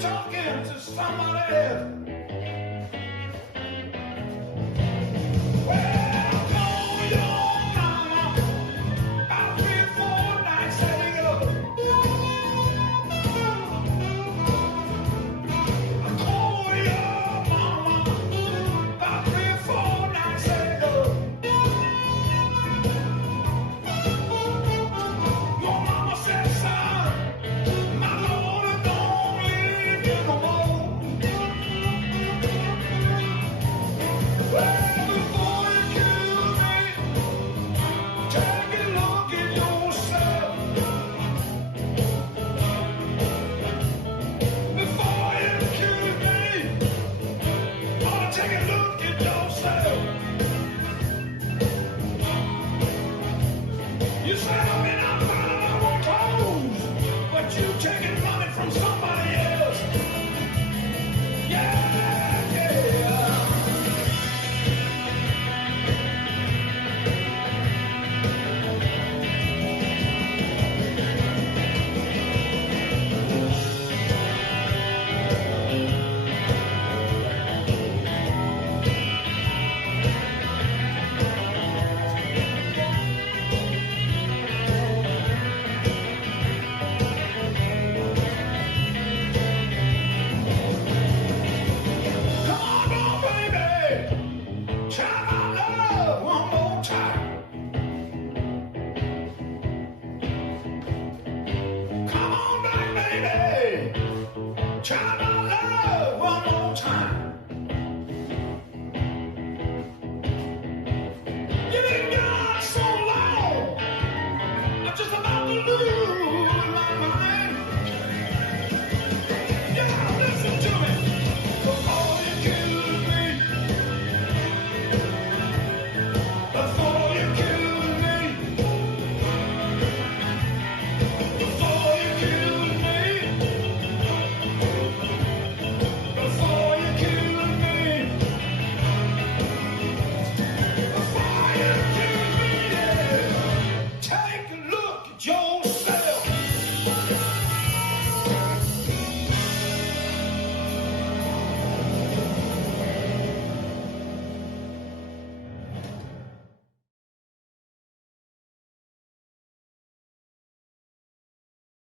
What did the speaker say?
talking to somebody else. Well, call your mama about 3-4 nights ago. Call your mama about 3-4 nights ago. Your mama said, son, my Lord don't leave you no more. Well, before you kill me, take a look at yourself. Before you kill me, ought to take a look at yourself. You say,